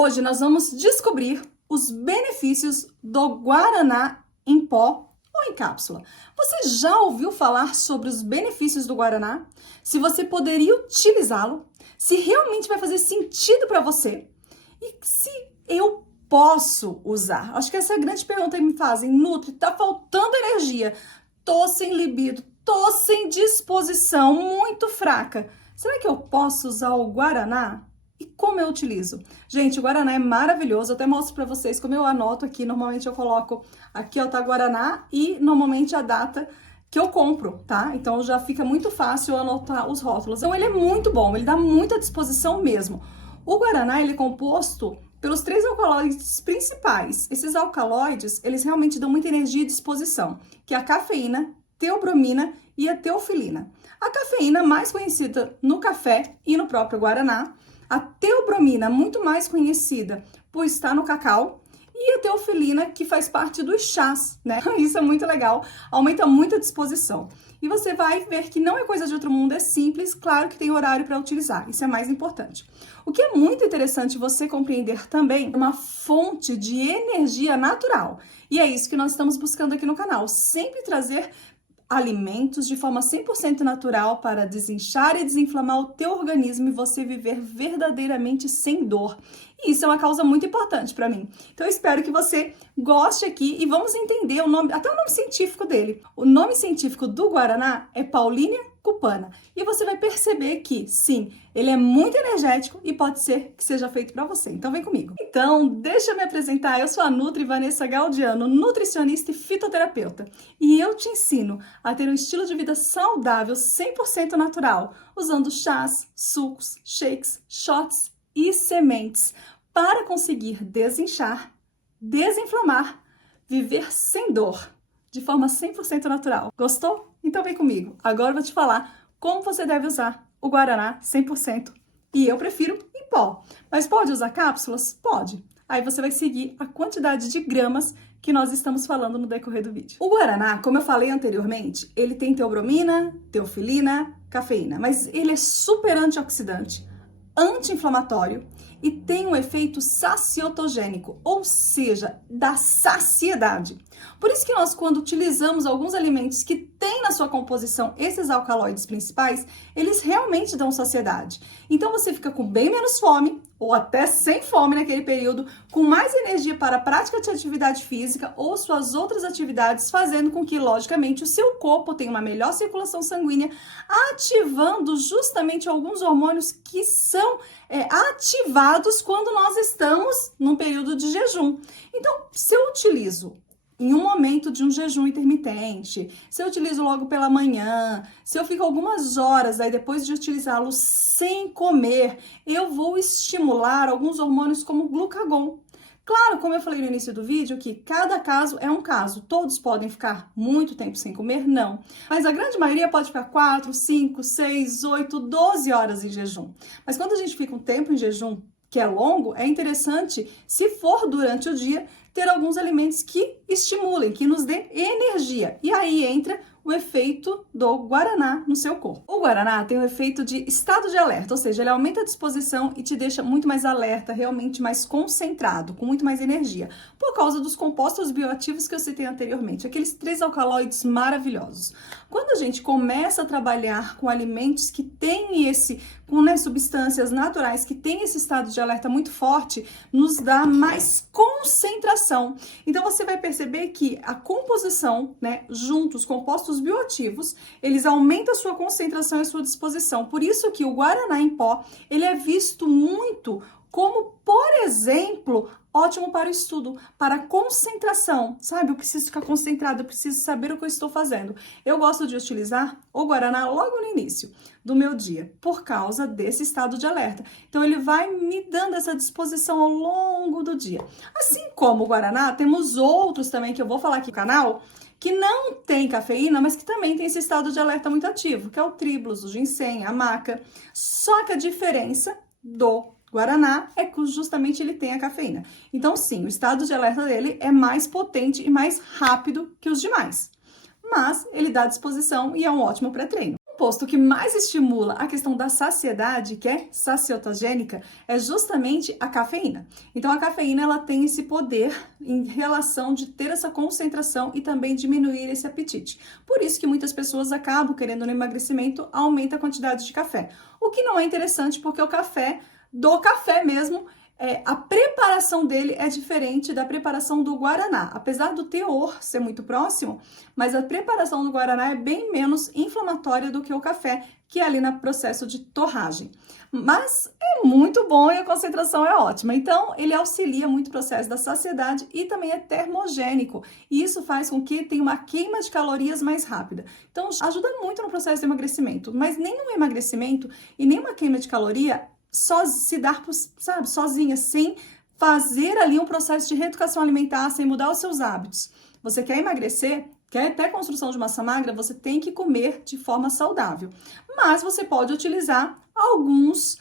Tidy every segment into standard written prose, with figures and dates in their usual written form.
Hoje nós vamos descobrir os benefícios do Guaraná em pó ou em cápsula. Você já ouviu falar sobre os benefícios do Guaraná? Se você poderia utilizá-lo? Se realmente vai fazer sentido para você? E se eu posso usar? Acho que essa é a grande pergunta que me fazem. Nutri, tá faltando energia. Tô sem libido, tô sem disposição, muito fraca. Será que eu posso usar o Guaraná? E como eu utilizo? Gente, o Guaraná é maravilhoso, eu até mostro pra vocês como eu anoto aqui. Normalmente eu coloco aqui, ó, tá Guaraná e normalmente a data que eu compro, tá? Então já fica muito fácil eu anotar os rótulos. Então ele é muito bom, ele dá muita disposição mesmo. O Guaraná, ele é composto pelos 3 alcaloides principais. Esses alcaloides, eles realmente dão muita energia e disposição, que é a cafeína, teobromina e a teofilina. A cafeína, mais conhecida no café e no próprio Guaraná. A teobromina, muito mais conhecida por estar no cacau, e a teofilina, que faz parte dos chás, né? Isso é muito legal, aumenta muito a disposição. E você vai ver que não é coisa de outro mundo, é simples, claro que tem horário para utilizar, isso é mais importante. O que é muito interessante você compreender também é uma fonte de energia natural. E é isso que nós estamos buscando aqui no canal, sempre trazer alimentos de forma 100% natural para desinchar e desinflamar o teu organismo e você viver verdadeiramente sem dor. E isso é uma causa muito importante para mim. Então eu espero que você goste aqui e vamos entender o nome, até o nome científico dele. O nome científico do Guaraná é Paullinia cupana. E você vai perceber que, sim, ele é muito energético e pode ser que seja feito para você. Então vem comigo. Então, deixa eu me apresentar. Eu sou a Nutri Vanessa Galdiano, nutricionista e fitoterapeuta. E eu te ensino a ter um estilo de vida saudável, 100% natural, usando chás, sucos, shakes, shots e sementes para conseguir desinchar, desinflamar, viver sem dor, de forma 100% natural. Gostou? Então vem comigo. Agora eu vou te falar como você deve usar o Guaraná 100%. E eu prefiro em pó. Mas pode usar cápsulas? Pode. Aí você vai seguir a quantidade de gramas que nós estamos falando no decorrer do vídeo. O Guaraná, como eu falei anteriormente, ele tem teobromina, teofilina, cafeína, mas ele é super antioxidante, anti-inflamatório e tem um efeito saciotogênico, ou seja, da saciedade. Por isso que nós, quando utilizamos alguns alimentos que têm na sua composição esses alcaloides principais, eles realmente dão saciedade. Então você fica com bem menos fome, ou até sem fome naquele período, com mais energia para a prática de atividade física ou suas outras atividades, fazendo com que, logicamente, o seu corpo tenha uma melhor circulação sanguínea, ativando justamente alguns hormônios que são ativados quando nós estamos num período de jejum. Então, se eu utilizo em um momento de um jejum intermitente, se eu utilizo logo pela manhã, se eu fico algumas horas aí depois de utilizá-lo sem comer, eu vou estimular alguns hormônios como o glucagon. Claro, como eu falei no início do vídeo, que cada caso é um caso. Todos podem ficar muito tempo sem comer? Não. Mas a grande maioria pode ficar 4, 5, 6, 8, 12 horas em jejum. Mas quando a gente fica um tempo em jejum que é longo, é interessante, se for durante o dia, ter alguns alimentos que estimulem, que nos dê energia. E aí entra o efeito do Guaraná no seu corpo. O Guaraná tem o efeito de estado de alerta, ou seja, ele aumenta a disposição e te deixa muito mais alerta, realmente mais concentrado, com muito mais energia, por causa dos compostos bioativos que eu citei anteriormente, aqueles 3 alcaloides maravilhosos. Quando a gente começa a trabalhar com alimentos que têm com substâncias naturais que têm esse estado de alerta muito forte, nos dá mais concentração. Então você vai perceber que a composição, juntos, compostos bioativos, eles aumentam a sua concentração e a sua disposição. Por isso que o Guaraná em pó, ele é visto muito como, por exemplo, ótimo para o estudo, para concentração, sabe? Eu preciso ficar concentrado, eu preciso saber o que eu estou fazendo. Eu gosto de utilizar o Guaraná logo no início do meu dia, por causa desse estado de alerta. Então, ele vai me dando essa disposição ao longo do dia. Assim como o Guaraná, temos outros também que eu vou falar aqui no canal, que não tem cafeína, mas que também tem esse estado de alerta muito ativo, que é o tribulus, o ginseng, a maca. Só que a diferença do Guaraná é que justamente ele tem a cafeína. Então, sim, o estado de alerta dele é mais potente e mais rápido que os demais. Mas ele dá disposição e é um ótimo pré-treino. composto que mais estimula a questão da saciedade, que é saciotogênica, é justamente a cafeína. Então, a cafeína ela tem esse poder em relação de ter essa concentração e também diminuir esse apetite. Por isso que muitas pessoas acabam querendo no emagrecimento, aumenta a quantidade de café. O que não é interessante porque o café, do café mesmo, a preparação dele é diferente da preparação do guaraná. Apesar do teor ser muito próximo, mas a preparação do guaraná é bem menos inflamatória do que o café, que é ali no processo de torragem. Mas é muito bom e a concentração é ótima. Então, ele auxilia muito o processo da saciedade e também é termogênico. E isso faz com que tenha uma queima de calorias mais rápida. Então, ajuda muito no processo de emagrecimento. Mas nenhum emagrecimento e nenhuma queima de caloria só se dar, sabe, sozinha, sem fazer ali um processo de reeducação alimentar, sem mudar os seus hábitos. Você quer emagrecer, quer ter construção de massa magra, você tem que comer de forma saudável. Mas você pode utilizar alguns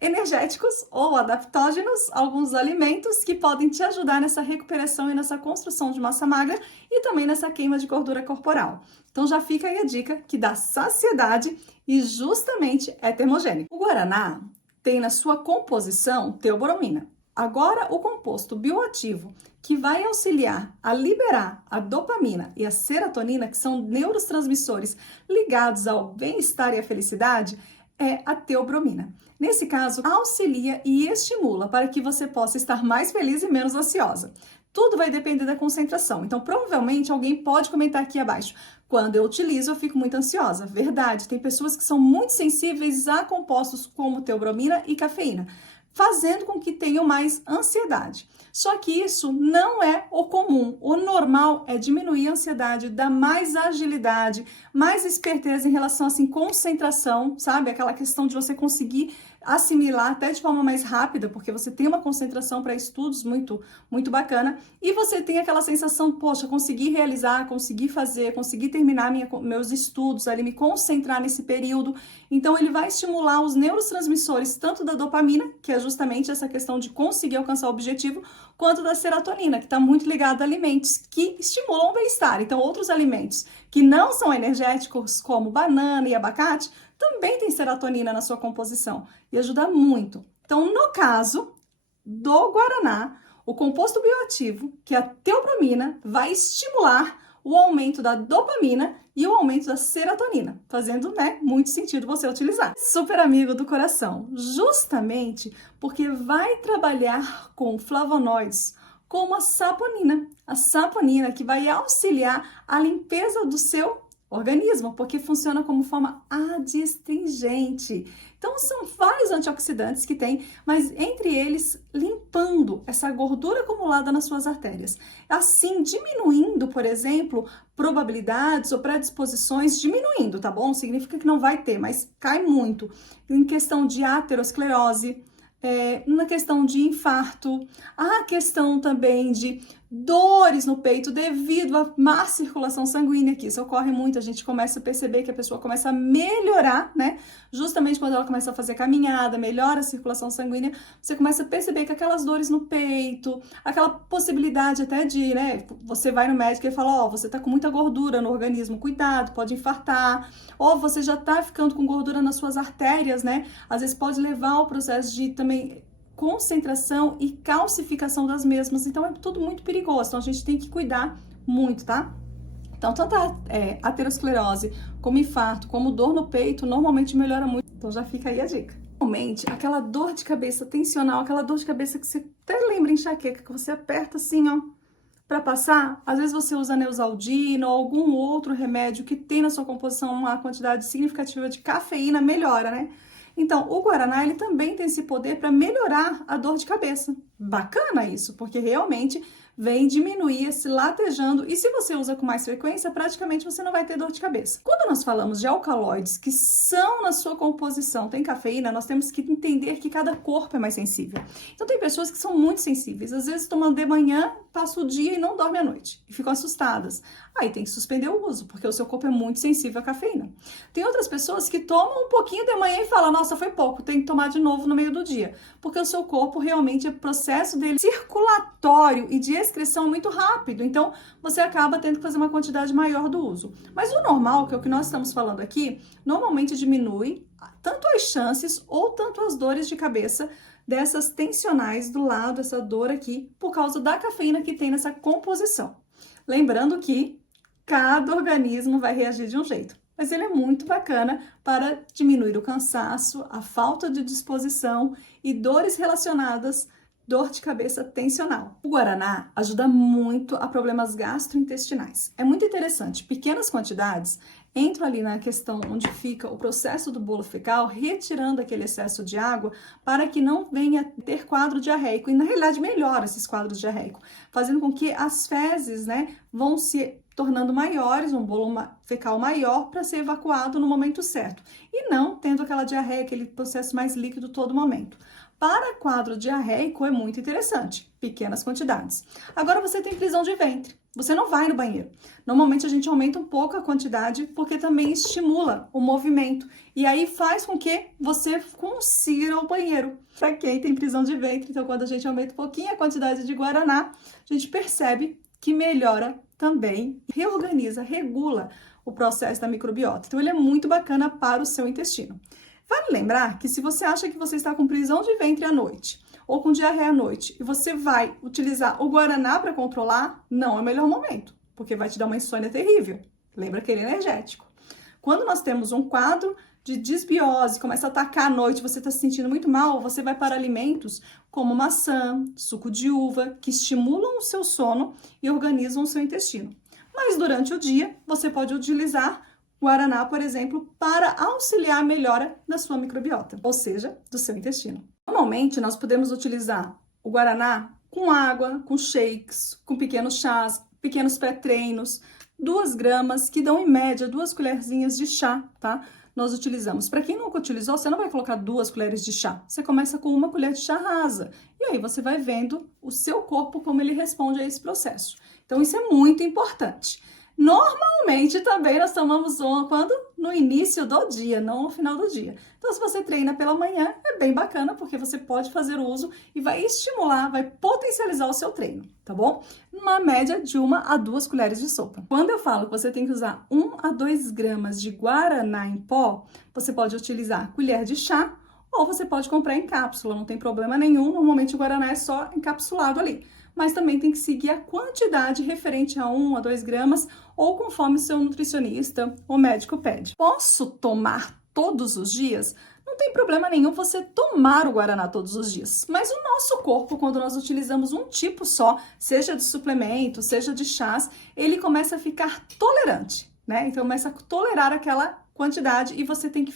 energéticos ou adaptógenos, alguns alimentos que podem te ajudar nessa recuperação e nessa construção de massa magra e também nessa queima de gordura corporal. Então já fica aí a dica que dá saciedade e justamente é termogênico. O guaraná tem na sua composição teobromina. Agora, o composto bioativo que vai auxiliar a liberar a dopamina e a serotonina, que são neurotransmissores ligados ao bem-estar e à felicidade, é a teobromina. Nesse caso, auxilia e estimula para que você possa estar mais feliz e menos ansiosa. Tudo vai depender da concentração. Então, provavelmente, alguém pode comentar aqui abaixo. Quando eu utilizo, eu fico muito ansiosa. Verdade, tem pessoas que são muito sensíveis a compostos como teobromina e cafeína, fazendo com que tenham mais ansiedade. Só que isso não é o comum. O normal é diminuir a ansiedade, dar mais agilidade, mais esperteza em relação assim, concentração, sabe? Aquela questão de você conseguir assimilar até de forma mais rápida, porque você tem uma concentração para estudos muito, muito bacana, e você tem aquela sensação, poxa, consegui realizar, consegui fazer, consegui terminar meus estudos ali, me concentrar nesse período. Então, ele vai estimular os neurotransmissores, tanto da dopamina, que é justamente essa questão de conseguir alcançar o objetivo, quanto da serotonina, que está muito ligada a alimentos que estimulam o bem-estar. Então, outros alimentos que não são energéticos, como banana e abacate, também tem serotonina na sua composição e ajuda muito. Então, no caso do guaraná, o composto bioativo, que é a teobromina, vai estimular o aumento da dopamina e o aumento da serotonina, fazendo, muito sentido você utilizar. Super amigo do coração, justamente porque vai trabalhar com flavonoides, como a saponina que vai auxiliar a limpeza do seu organismo, porque funciona como forma adstringente. Então, são vários antioxidantes que tem, mas entre eles, limpando essa gordura acumulada nas suas artérias. Assim, diminuindo, por exemplo, probabilidades ou predisposições, diminuindo, tá bom? Significa que não vai ter, mas cai muito. Em questão de aterosclerose, na questão de infarto, a questão também de dores no peito devido à má circulação sanguínea, que isso ocorre muito, a gente começa a perceber que a pessoa começa a melhorar, justamente quando ela começa a fazer caminhada, melhora a circulação sanguínea, você começa a perceber que aquelas dores no peito, aquela possibilidade até de, você vai no médico e ele fala, você tá com muita gordura no organismo, cuidado, pode infartar, ou você já tá ficando com gordura nas suas artérias, às vezes pode levar ao processo de também concentração e calcificação das mesmas, então é tudo muito perigoso, então a gente tem que cuidar muito, tá? Então, tanto a aterosclerose, como infarto, como dor no peito, normalmente melhora muito, então já fica aí a dica. Normalmente, aquela dor de cabeça tensional, aquela dor de cabeça que você até lembra enxaqueca, que você aperta assim, para passar, às vezes você usa Neosaldina ou algum outro remédio que tem na sua composição uma quantidade significativa de cafeína, melhora, Então, o guaraná, ele também tem esse poder para melhorar a dor de cabeça. Bacana isso, porque realmente vem diminuir esse latejando e se você usa com mais frequência, praticamente você não vai ter dor de cabeça. Quando nós falamos de alcaloides que são na sua composição, tem cafeína, nós temos que entender que cada corpo é mais sensível. Então, tem pessoas que são muito sensíveis, às vezes tomam de manhã, passa o dia e não dorme à noite e ficam assustadas. Aí tem que suspender o uso, porque o seu corpo é muito sensível à cafeína. Tem outras pessoas que tomam um pouquinho de manhã e falam, nossa, foi pouco, tem que tomar de novo no meio do dia, porque o seu corpo realmente, o processo dele circulatório e de excreção é muito rápido, então você acaba tendo que fazer uma quantidade maior do uso. Mas o normal, que é o que nós estamos falando aqui, normalmente diminui tanto as chances ou tanto as dores de cabeça dessas tensionais do lado, essa dor aqui, por causa da cafeína que tem nessa composição. Lembrando que cada organismo vai reagir de um jeito, mas ele é muito bacana para diminuir o cansaço, a falta de disposição e dores relacionadas, dor de cabeça tensional. O guaraná ajuda muito a problemas gastrointestinais. É muito interessante, pequenas quantidades entram ali na questão onde fica o processo do bolo fecal, retirando aquele excesso de água para que não venha ter quadro diarreico e na realidade melhora esses quadros diarreicos, fazendo com que as fezes, vão se tornando maiores, um bolo fecal maior para ser evacuado no momento certo e não tendo aquela diarreia, aquele processo mais líquido todo momento. Para quadro diarreico é muito interessante, pequenas quantidades. Agora você tem prisão de ventre, você não vai no banheiro. Normalmente a gente aumenta um pouco a quantidade porque também estimula o movimento e aí faz com que você consiga ir ao banheiro. Para quem tem prisão de ventre, então quando a gente aumenta um pouquinho a quantidade de guaraná, a gente percebe que melhora também, reorganiza, regula o processo da microbiota. Então ele é muito bacana para o seu intestino. Vale lembrar que se você acha que você está com prisão de ventre à noite ou com diarreia à noite e você vai utilizar o guaraná para controlar, não é o melhor momento, porque vai te dar uma insônia terrível. Lembra que ele é energético. Quando nós temos um quadro de disbiose, começa a atacar à noite, você está se sentindo muito mal, você vai para alimentos como maçã, suco de uva, que estimulam o seu sono e organizam o seu intestino. Mas durante o dia, você pode utilizar guaraná, por exemplo, para auxiliar a melhora da sua microbiota, ou seja, do seu intestino. Normalmente, nós podemos utilizar o guaraná com água, com shakes, com pequenos chás, pequenos pré-treinos, 2 gramas, que dão em média 2 colherzinhas de chá, tá? Nós utilizamos. Para quem nunca utilizou, você não vai colocar 2 colheres de chá. Você começa com 1 colher de chá rasa. E aí você vai vendo o seu corpo como ele responde a esse processo. Então, isso é muito importante. Normalmente também nós tomamos quando? No início do dia, não no final do dia. Então, se você treina pela manhã, é bem bacana, porque você pode fazer o uso e vai estimular, vai potencializar o seu treino, tá bom? Uma média de 1 a 2 colheres de sopa. Quando eu falo que você tem que usar 1 a 2 gramas de guaraná em pó, você pode utilizar colher de chá ou você pode comprar em cápsula, não tem problema nenhum. Normalmente o guaraná é só encapsulado ali. Mas também tem que seguir a quantidade referente a 1 a 2 gramas ou conforme seu nutricionista ou médico pede. Posso tomar todos os dias? Não tem problema nenhum você tomar o guaraná todos os dias, mas o nosso corpo, quando nós utilizamos um tipo só, seja de suplemento, seja de chás, ele começa a ficar tolerante, Então começa a tolerar aquela quantidade e você tem que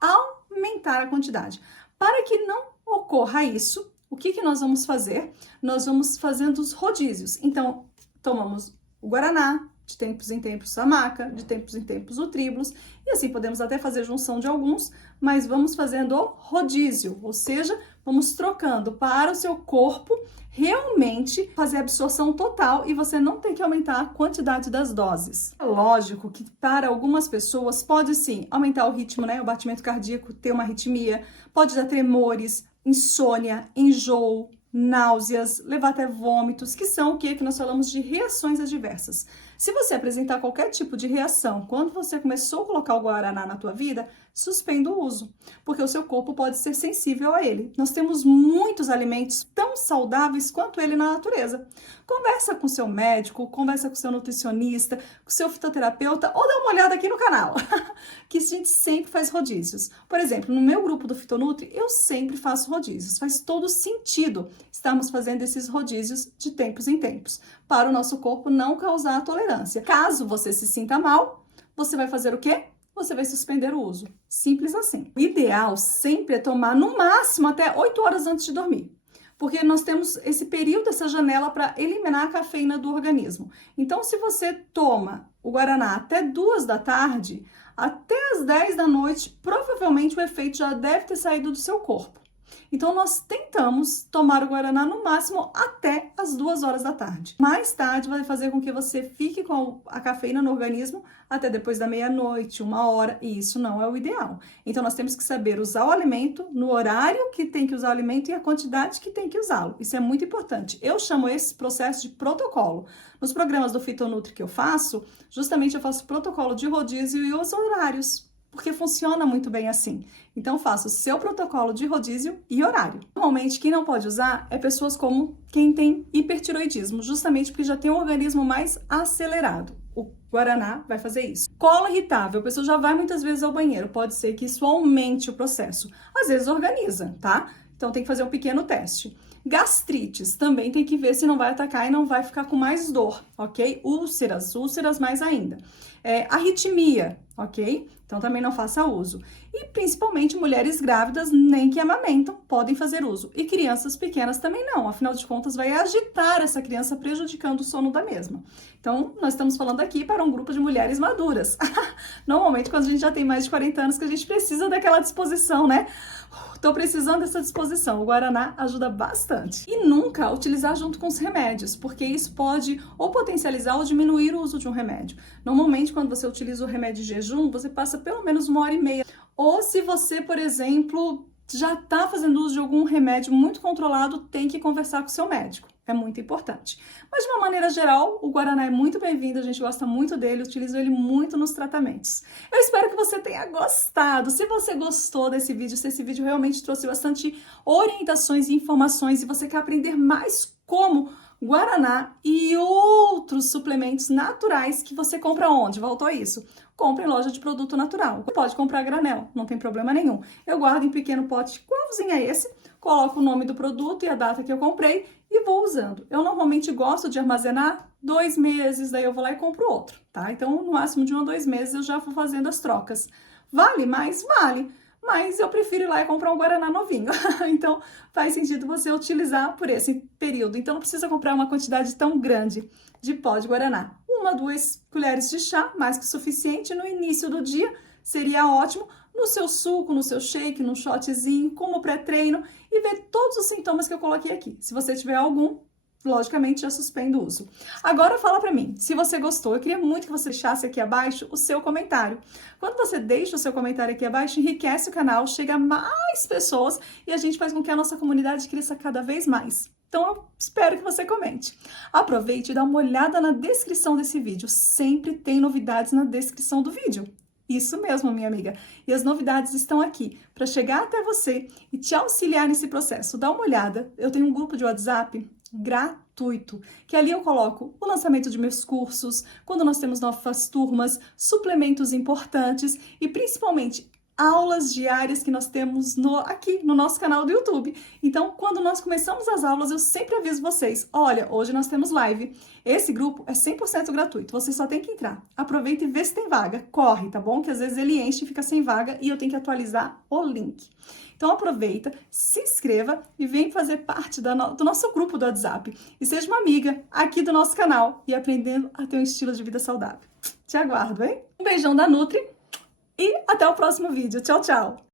aumentar a quantidade. Para que não ocorra isso, o que nós vamos fazer? Nós vamos fazendo os rodízios. Então, tomamos o guaraná, de tempos em tempos a maca, de tempos em tempos o tribulus, e assim podemos até fazer junção de alguns, mas vamos fazendo o rodízio, ou seja, vamos trocando para o seu corpo realmente fazer a absorção total e você não ter que aumentar a quantidade das doses. É lógico que para algumas pessoas pode sim aumentar o ritmo, o batimento cardíaco, ter uma arritmia, pode dar tremores, insônia, enjoo, náuseas, levar até vômitos, que são o que nós falamos de reações adversas. Se você apresentar qualquer tipo de reação quando você começou a colocar o guaraná na tua vida, suspenda o uso, porque o seu corpo pode ser sensível a ele. Nós temos muitos alimentos tão saudáveis quanto ele na natureza. Conversa com seu médico, conversa com seu nutricionista, com seu fitoterapeuta ou dá uma olhada aqui no canal, que a gente sempre faz rodízios. Por exemplo, no meu grupo do Fitonutri, eu sempre faço rodízios. Faz todo sentido estarmos fazendo esses rodízios de tempos em tempos, para o nosso corpo não causar tolerância. Caso você se sinta mal, você vai fazer o quê? Você vai suspender o uso. Simples assim. O ideal sempre é tomar no máximo até 8 horas antes de dormir. Porque nós temos esse período, essa janela para eliminar a cafeína do organismo. Então, se você toma o guaraná até 2 da tarde, até as 10 da noite, provavelmente o efeito já deve ter saído do seu corpo. Então, nós tentamos tomar o guaraná no máximo até as 2 horas da tarde. Mais tarde vai fazer com que você fique com a cafeína no organismo até depois da meia-noite, 1 hora, e isso não é o ideal. Então, nós temos que saber usar o alimento no horário que tem que usar o alimento e a quantidade que tem que usá-lo. Isso é muito importante. Eu chamo esse processo de protocolo. Nos programas do Fitonutri que eu faço, justamente eu faço protocolo de rodízio e os horários, porque funciona muito bem assim. Então, faça o seu protocolo de rodízio e horário. Normalmente, quem não pode usar é pessoas como quem tem hipertiroidismo, justamente porque já tem um organismo mais acelerado. O guaraná vai fazer isso. Colo irritável, a pessoa já vai muitas vezes ao banheiro, pode ser que isso aumente o processo. Às vezes organiza, tá? Então, tem que fazer um pequeno teste. Gastrites, também tem que ver se não vai atacar e não vai ficar com mais dor, ok? Úlceras mais ainda. Arritmia, ok? Então também não faça uso. E principalmente mulheres grávidas, nem que amamentam, podem fazer uso. E crianças pequenas também não, afinal de contas vai agitar essa criança, prejudicando o sono da mesma. Então, nós estamos falando aqui para um grupo de mulheres maduras. Normalmente, quando a gente já tem mais de 40 anos, que a gente precisa daquela disposição, né? Tô precisando dessa disposição. O guaraná ajuda bastante. E nunca utilizar junto com os remédios, porque isso pode ou potencializar ou diminuir o uso de um remédio. Normalmente, quando você utiliza o remédio de jejum, você passa pelo menos 1 hora e meia. Ou se você, por exemplo, já está fazendo uso de algum remédio muito controlado, tem que conversar com o seu médico. É muito importante. Mas, de uma maneira geral, o guaraná é muito bem-vindo, a gente gosta muito dele, utilizo ele muito nos tratamentos. Eu espero que você tenha gostado. Se você gostou desse vídeo, se esse vídeo realmente trouxe bastante orientações e informações e você quer aprender mais como guaraná e outros suplementos naturais que você compra onde? Voltou a isso. Compre em loja de produto natural. Você pode comprar a granel, não tem problema nenhum. Eu guardo em pequeno pote, qualzinho é esse, coloco o nome do produto e a data que eu comprei e vou usando. Eu normalmente gosto de armazenar 2 meses, daí eu vou lá e compro outro, tá? Então, no máximo de 1 a 2 meses eu já vou fazendo as trocas. Vale mais? Vale. Mas eu prefiro ir lá e comprar um guaraná novinho. Então, faz sentido você utilizar por esse período. Então, não precisa comprar uma quantidade tão grande de pó de guaraná. 1 a 2 colheres de chá, mais que suficiente. No início do dia, seria ótimo. No seu suco, no seu shake, num shotzinho, como pré-treino. E ver todos os sintomas que eu coloquei aqui. Se você tiver algum, logicamente, já suspendo o uso. Agora fala pra mim, se você gostou, eu queria muito que você deixasse aqui abaixo o seu comentário. Quando você deixa o seu comentário aqui abaixo, enriquece o canal, chega a mais pessoas e a gente faz com que a nossa comunidade cresça cada vez mais. Então, eu espero que você comente. Aproveite e dá uma olhada na descrição desse vídeo. Sempre tem novidades na descrição do vídeo. Isso mesmo, minha amiga. E as novidades estão aqui para chegar até você e te auxiliar nesse processo. Dá uma olhada. Eu tenho um grupo de WhatsApp gratuito, que ali eu coloco o lançamento de meus cursos, quando nós temos novas turmas, suplementos importantes e principalmente aulas diárias que nós temos aqui no nosso canal do YouTube. Então, quando nós começamos as aulas, eu sempre aviso vocês, olha, hoje nós temos live. Esse grupo é 100% gratuito, você só tem que entrar. Aproveita e vê se tem vaga. Corre, tá bom? Que às vezes ele enche e fica sem vaga e eu tenho que atualizar o link. Então aproveita, se inscreva e vem fazer parte do nosso grupo do WhatsApp. E seja uma amiga aqui do nosso canal e aprendendo a ter um estilo de vida saudável. Te aguardo, hein? Um beijão da Nutri e até o próximo vídeo. Tchau, tchau!